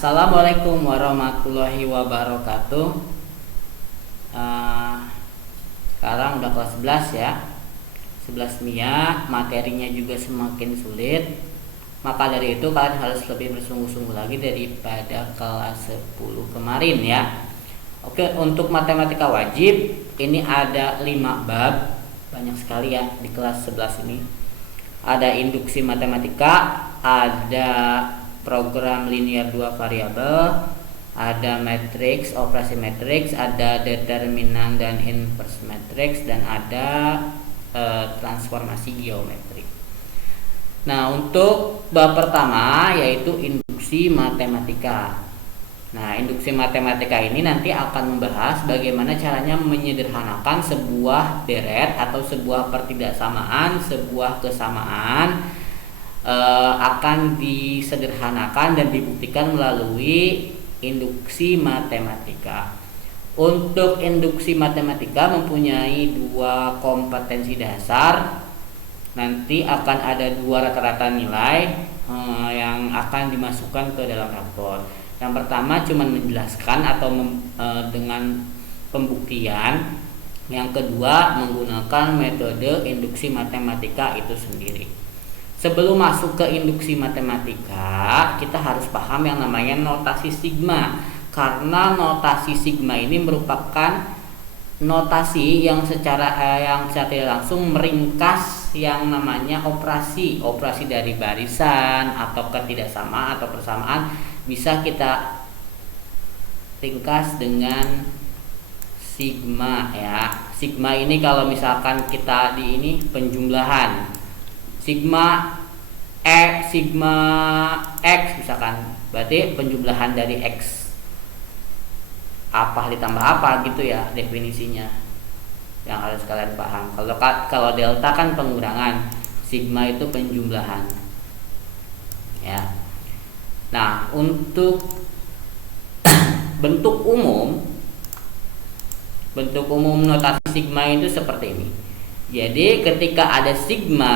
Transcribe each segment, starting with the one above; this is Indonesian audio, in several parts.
Assalamualaikum warahmatullahi wabarakatuh. Eh, Sekarang udah kelas 11 ya. 11 MIA, materinya juga semakin sulit. Maka dari itu kalian harus lebih bersungguh-sungguh lagi daripada kelas 10 kemarin ya. Oke, untuk matematika wajib ini ada 5 bab. Banyak sekali ya di kelas 11 ini. Ada induksi matematika, ada program linear 2 variabel, ada matriks, operasi matriks, ada determinan dan inverse matriks, dan ada transformasi geometrik. Nah, untuk bab pertama yaitu induksi matematika. Nah, induksi matematika ini nanti akan membahas bagaimana caranya menyederhanakan sebuah deret atau sebuah pertidaksamaan, sebuah kesamaan akan disederhanakan dan dibuktikan melalui induksi matematika. Untuk induksi matematika mempunyai 2 kompetensi dasar. Nanti akan ada 2 rata-rata nilai yang akan dimasukkan ke dalam rapor. Yang pertama cuma menjelaskan atau dengan pembuktian. Yang kedua menggunakan metode induksi matematika itu sendiri. Sebelum masuk ke induksi matematika, kita harus paham yang namanya notasi sigma. Karena notasi sigma ini merupakan notasi yang secara tidak langsung meringkas yang namanya operasi dari barisan atau ketidaksamaan atau persamaan, bisa kita ringkas dengan sigma ya. Sigma ini kalau misalkan kita di ini penjumlahan sigma sigma x misalkan, berarti penjumlahan dari x apa ditambah apa gitu ya definisinya, yang harus kalian paham. Kalau delta kan pengurangan, sigma itu penjumlahan ya. Nah, untuk bentuk umum notasi sigma itu seperti ini. Jadi ketika ada sigma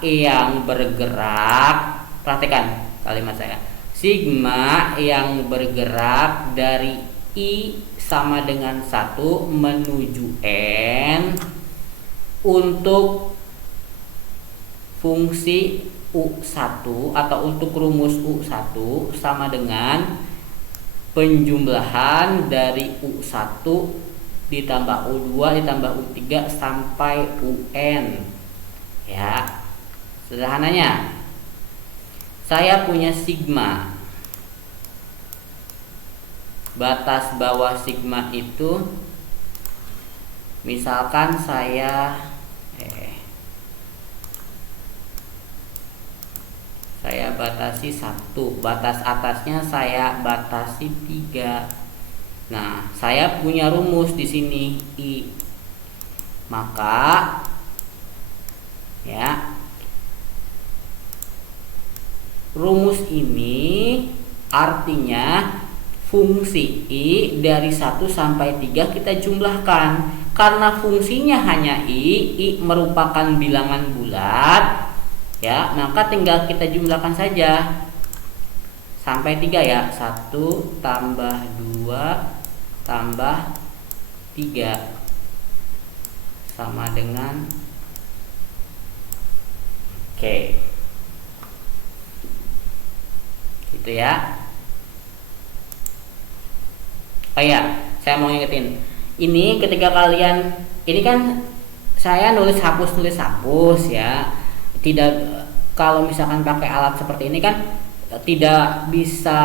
yang bergerak, perhatikan kalimat saya, sigma yang bergerak dari I sama dengan 1 menuju N untuk fungsi U1 atau untuk rumus U1 sama dengan penjumlahan dari U1 ditambah U2 ditambah U3 sampai UN ya. Sederhananya, saya punya sigma. Batas bawah sigma itu misalkan saya batasi 1, batas atasnya saya batasi 3. Nah, saya punya rumus di sini I. Maka ya, rumus ini artinya fungsi I dari 1 sampai 3 kita jumlahkan. Karena fungsinya hanya I merupakan bilangan bulat ya, maka tinggal kita jumlahkan saja sampai 3 ya. 1 tambah 2 tambah 3 sama dengan oke. Gitu ya. Oh ya, saya mau ngingetin. Ini ketika kalian, ini kan saya nulis hapus ya. Tidak, kalau misalkan pakai alat seperti ini kan tidak bisa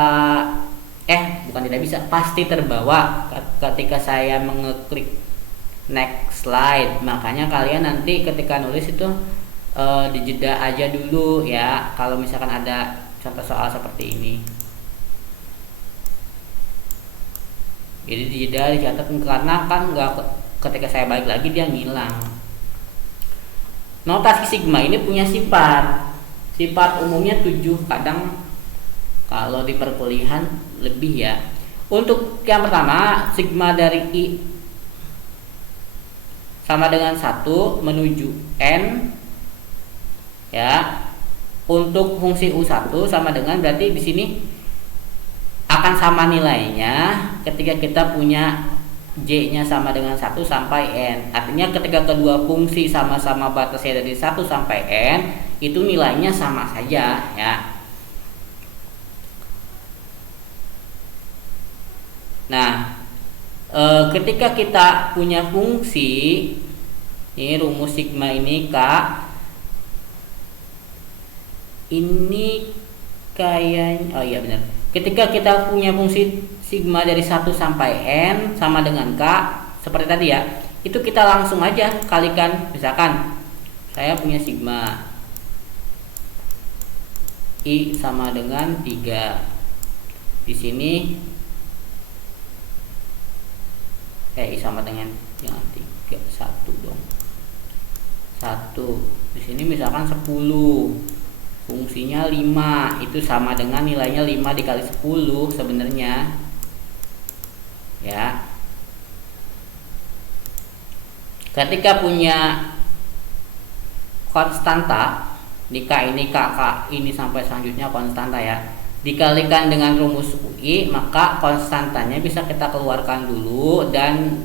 bukan tidak bisa, pasti terbawa ketika saya mengeklik next slide. Makanya kalian nanti ketika nulis itu dijeda aja dulu ya, kalau misalkan ada contoh soal seperti ini. Jadi dijeda, dicatat, karena kan ketika saya balik lagi dia ngilang. Notasi sigma ini punya sifat umumnya 7, kadang kalau di perkuliahan lebih ya. Untuk yang pertama, sigma dari I sama dengan 1 menuju N ya. Untuk fungsi U1 sama dengan, berarti di sini akan sama nilainya ketika kita punya J-nya sama dengan 1 sampai N. Artinya ketika kedua fungsi sama-sama batasnya dari 1 sampai N, itu nilainya sama saja ya. Nah, ketika kita punya fungsi, ini rumus sigma ini K, ini kayak, oh iya benar. Ketika kita punya fungsi sigma dari 1 sampai N sama dengan K, seperti tadi ya, itu kita langsung aja kalikan. Misalkan saya punya sigma I sama dengan 3. Di sini I sama dengan yang 3, 1 dong. 1. Di sini misalkan 10. Fungsinya 5, itu sama dengan nilainya 5 dikali 10 sebenarnya. Ya. Ketika punya konstanta di K ini, K ini sampai selanjutnya konstanta ya, dikalikan dengan rumus UI, maka konstantanya bisa kita keluarkan dulu dan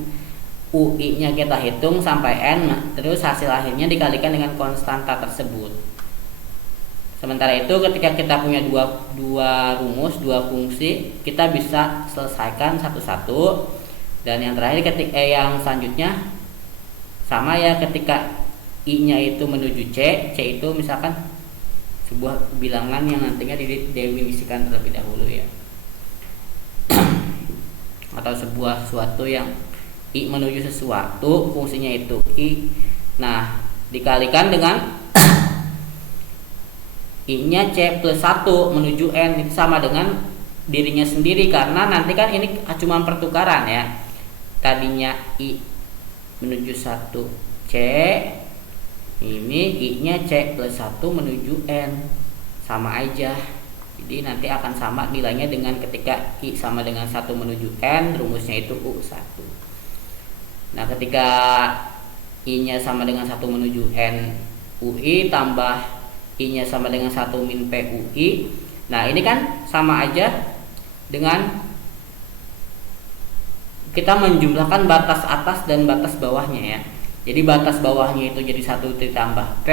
UI nya kita hitung sampai N, terus hasil akhirnya dikalikan dengan konstanta tersebut. Sementara itu ketika kita punya dua rumus, dua fungsi, kita bisa selesaikan satu-satu. Dan yang terakhir ketika yang selanjutnya sama ya, ketika I-nya itu menuju C, C itu misalkan sebuah bilangan yang nantinya didefinisikan terlebih dahulu ya. Atau sebuah suatu yang I menuju sesuatu, fungsinya itu I. Nah, dikalikan dengan I-nya C plus 1 menuju N, itu sama dengan dirinya sendiri, karena nanti kan ini cuma pertukaran ya. Tadinya I menuju 1 C, ini I-nya C plus 1 menuju N, sama aja. Jadi nanti akan sama nilainya dengan ketika I sama dengan 1 menuju N, rumusnya itu U1. Nah, ketika I-nya sama dengan 1 menuju N UI tambah I-nya sama dengan 1 min P UI. Nah, ini kan sama aja dengan kita menjumlahkan batas atas dan batas bawahnya ya. Jadi batas bawahnya itu jadi 1 ditambah P,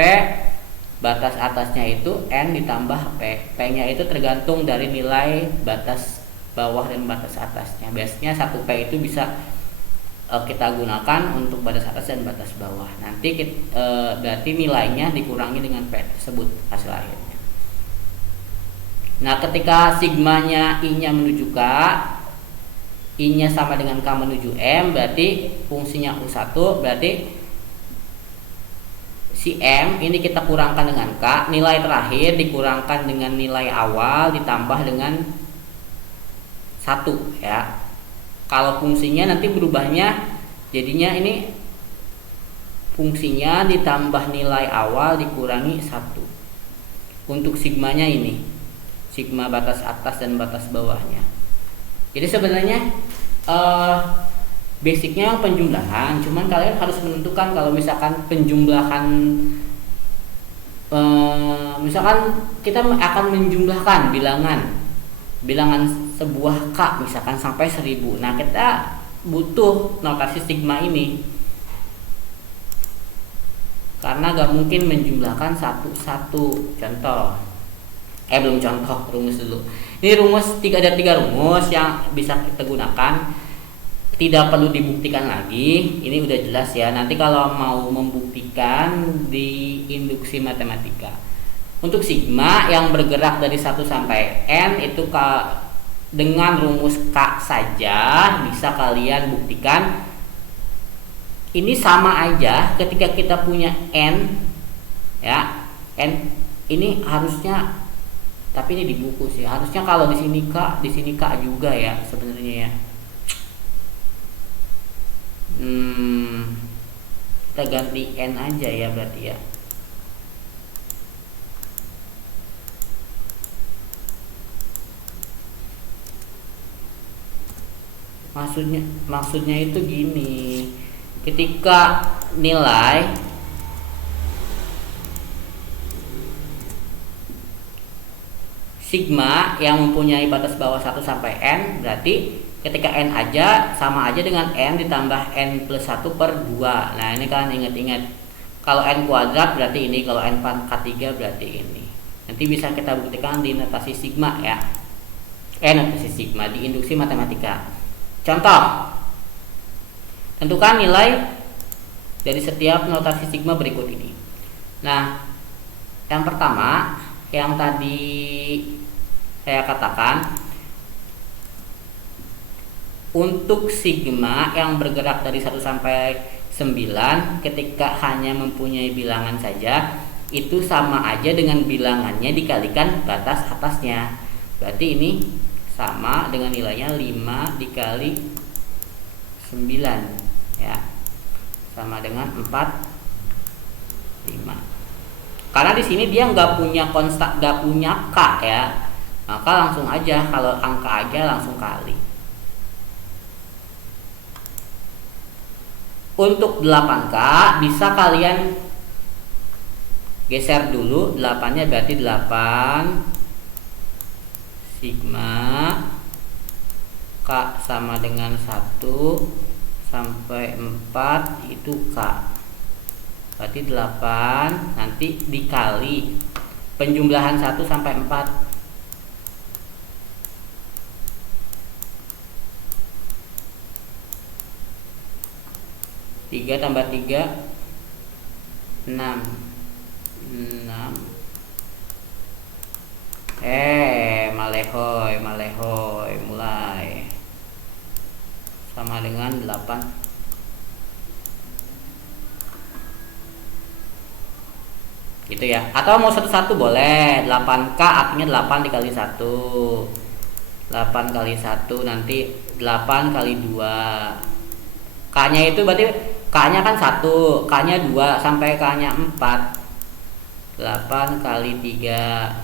batas atasnya itu N ditambah P. P-nya itu tergantung dari nilai batas bawah dan batas atasnya. Biasanya 1 P itu bisa kita gunakan untuk batas atas dan batas bawah. Nanti berarti nilainya dikurangi dengan P tersebut hasil akhirnya. Nah, ketika sigmanya I-nya menuju K, I-nya sama dengan K menuju M, berarti fungsinya U1, berarti si M ini kita kurangkan dengan K, nilai terakhir dikurangkan dengan nilai awal ditambah dengan 1 ya. Kalau fungsinya nanti berubahnya jadinya ini fungsinya ditambah nilai awal dikurangi 1. Untuk sigmanya ini, sigma batas atas dan batas bawahnya. Jadi sebenarnya basicnya penjumlahan, cuman kalian harus menentukan kalau misalkan penjumlahan misalkan kita akan menjumlahkan bilangan sebuah K misalkan sampai 1000. Nah, kita butuh notasi sigma ini karena gak mungkin menjumlahkan satu-satu. Contoh, belum contoh, rumus dulu. Ini rumus ada 3 rumus yang bisa kita gunakan, tidak perlu dibuktikan lagi. Ini udah jelas ya, nanti kalau mau membuktikan di induksi matematika. Untuk sigma yang bergerak dari 1 sampai N itu dengan rumus K saja bisa kalian buktikan. Ini sama aja ketika kita punya N ya. N ini harusnya, tapi ini di buku sih, harusnya kalau di sini K, di sini K juga ya sebenarnya ya. Kita ganti N aja ya berarti ya. Maksudnya itu gini, ketika nilai sigma yang mempunyai batas bawah 1 sampai n, berarti ketika n aja sama aja dengan n ditambah n plus 1 per 2. Nah ini kalian ingat-ingat, kalau n kuadrat berarti ini, kalau n pangkat 3 berarti ini. Nanti bisa kita buktikan di notasi sigma ya, notasi sigma di induksi matematika. Contoh, tentukan nilai dari setiap notasi sigma berikut ini. Nah, yang pertama yang tadi saya katakan, untuk sigma yang bergerak dari 1 sampai 9 ketika hanya mempunyai bilangan saja, itu sama aja dengan bilangannya dikalikan batas atasnya. Berarti ini sama dengan nilainya 5 dikali 9 ya, sama dengan 4, 5. Karena di sini dia nggak punya konstan, nggak punya k ya, maka langsung aja, kalau angka aja langsung kali. Untuk 8k bisa kalian geser dulu, 8-nya berarti 8 sigma k sama dengan 1 sampai 4 itu k. Berarti 8 nanti dikali penjumlahan 1 sampai 4. 3 tambah 3 6 malehoy mulai sama dengan 8. Gitu ya, atau mau satu-satu boleh. 8k artinya 8 dikali 1, 8 kali 1 nanti 8 kali 2. K nya itu berarti K nya kan 1, K nya 2 sampai K nya 4. 8 kali 3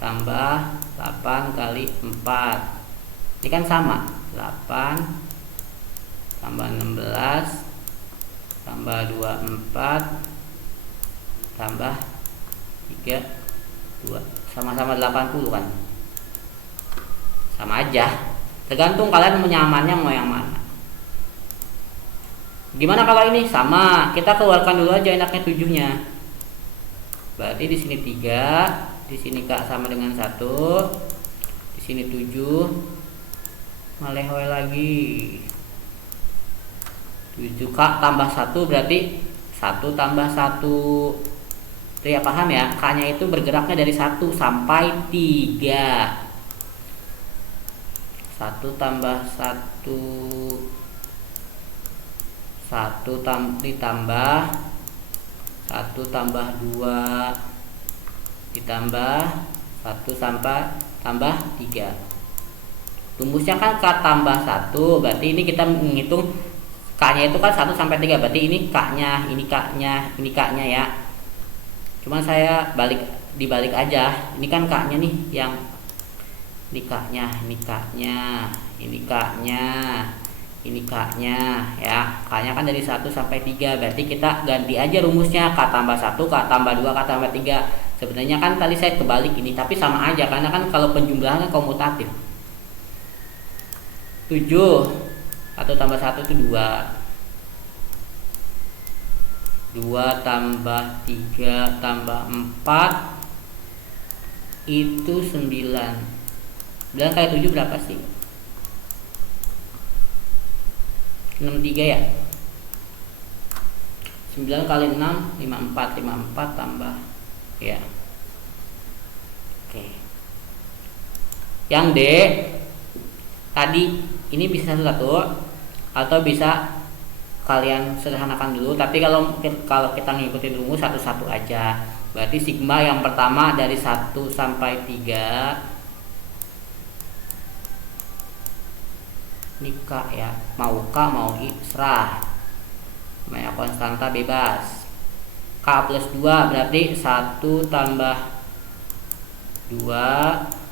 tambah 8 kali 4. Ini kan sama, 8 tambah 16 tambah 24 tambah 3, 2, sama-sama 80 kan. Sama aja, tergantung kalian mau nyamannya mau yang mana. Gimana kalau ini? Sama, kita keluarkan dulu aja enaknya 7-nya. Berarti di sini 3, di sini K sama dengan 1, di sini 7, malehoy lagi. 7K tambah 1 berarti 1 tambah 1. Itu ya, paham ya? K nya itu bergeraknya dari 1 sampai 3. 1 tambah 1, 1 ditambah 1 tambah 2 ditambah 1 sampai tambah 3. Rumusnya kan K tambah 1, berarti ini kita menghitung K nya itu kan 1 sampai 3, berarti ini K nya, ini K nya, ini K nya ya. Cuman saya dibalik aja, ini kan K nya nih, yang ini K nya, ini K nya, ini K nya, ini K nya ya. K nya kan dari 1 sampai 3, berarti kita ganti aja rumusnya, K tambah 1, K tambah 2, K tambah 3. Sebenarnya kan tadi saya kebalik ini, tapi sama aja karena kan kalau penjumlahan kan komutatif. 7 1 tambah 1 itu 2. 2 tambah 3 tambah 4 itu 9. 9 kali 7 berapa sih? 63 ya. 9 kali 6 54, 54 tambah ya. Oke. Yang D tadi ini bisa satu atau bisa kalian sederhanakan dulu, tapi kalau kita ngikutin rumus satu-satu aja. Berarti sigma yang pertama dari 1 sampai 3 ini K ya, mau K mau I serah, namanya konstanta bebas. K plus 2 berarti 1 tambah 2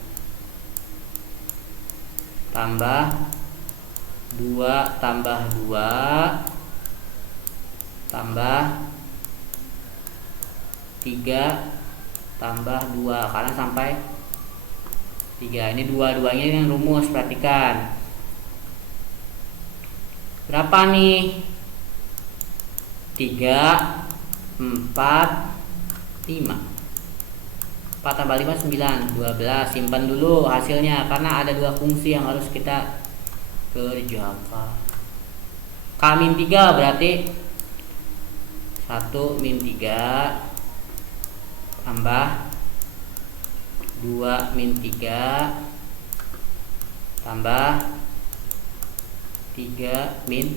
tambah 2 tambah 2 tambah 3 tambah 2, karena sampai 3. Ini dua-duanya yang rumus, perhatikan. Berapa nih? 3, 4, 5. 4 tambah 5 9, 12. Simpan dulu hasilnya karena ada 2 fungsi yang harus kita kerjakan. K-3 berarti 1 min 3 tambah 2 min 3 tambah 3 min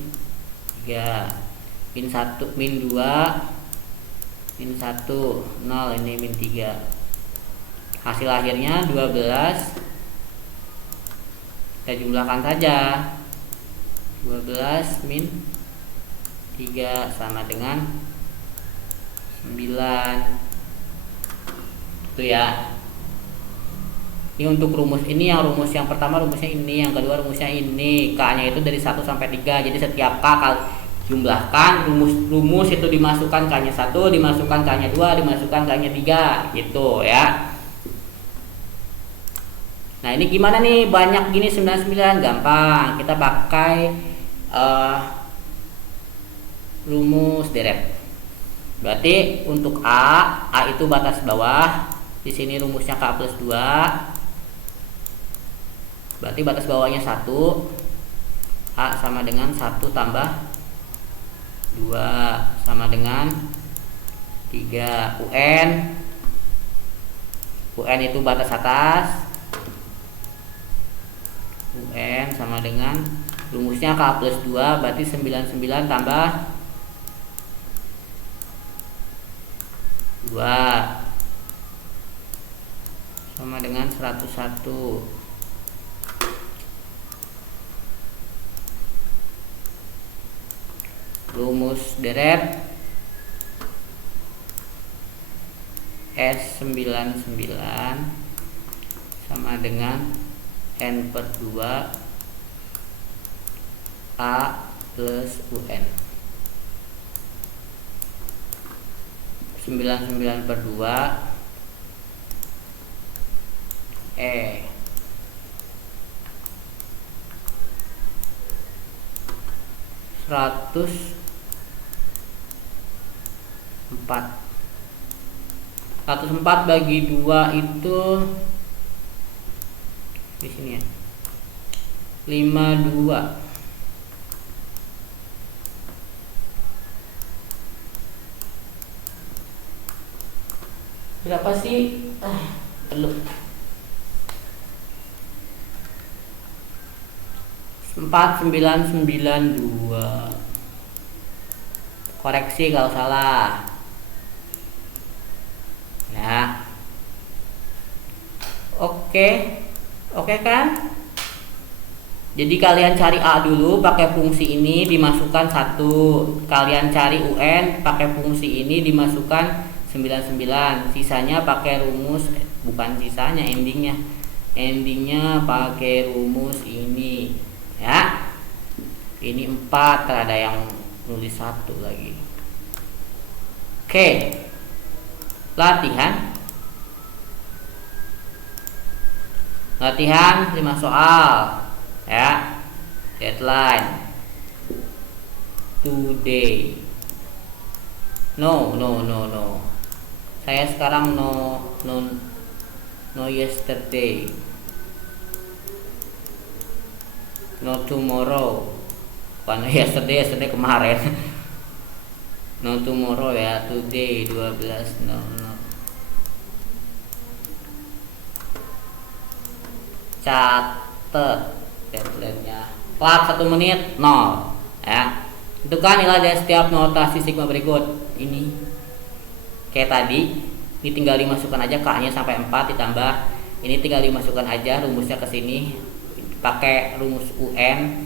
3 min 1 min 2 min 1 0, ini min 3. Hasil akhirnya 12. Kita jumlahkan saja. 12 min 3 sama dengan 9. Itu ya. Ini untuk rumus ini, yang rumus yang pertama rumusnya ini, yang kedua rumusnya ini. K-nya itu dari 1 sampai 3. Jadi setiap K jumlahkan, rumus itu dimasukkan K-nya 1, dimasukkan K-nya 2, dimasukkan K-nya 3 gitu ya. Nah, ini gimana nih? Banyak gini 99, gampang. Kita pakai rumus deret. Berarti untuk A itu batas bawah. Di sini rumusnya K plus 2. Berarti batas bawahnya 1. A sama dengan 1 tambah 2 sama dengan 3. UN itu batas atas. UN sama dengan rumusnya K plus 2, berarti 99 tambah 2 sama dengan 101. Rumus deret S99 sama dengan N per 2 A plus UN. 99 per 2 E 104 bagi 2 itu di sini ya, 52. Berapa sih? Perlu 4992. Koreksi kalau salah. Ya. Oke kan? Jadi kalian cari A dulu pakai fungsi ini, dimasukkan 1. Kalian cari UN pakai fungsi ini, dimasukkan 99. Sisanya pakai rumus, bukan sisanya, endingnya pakai rumus ini ya. Ini 4, ada yang nulis 1 lagi. Oke, latihan 5 soal ya. Deadline today. No. Saya sekarang no yesterday, no tomorrow. Bukan yesterday kemarin. No tomorrow ya, today 12 no. Catet deadline-nya. Clock 1 menit 0 ya. Tentukan nilai dari setiap notasi sigma berikut. Ini kayak tadi, ini tinggal dimasukkan aja K-nya sampai 4 ditambah ini tinggal dimasukkan aja rumusnya ke sini pakai rumus UN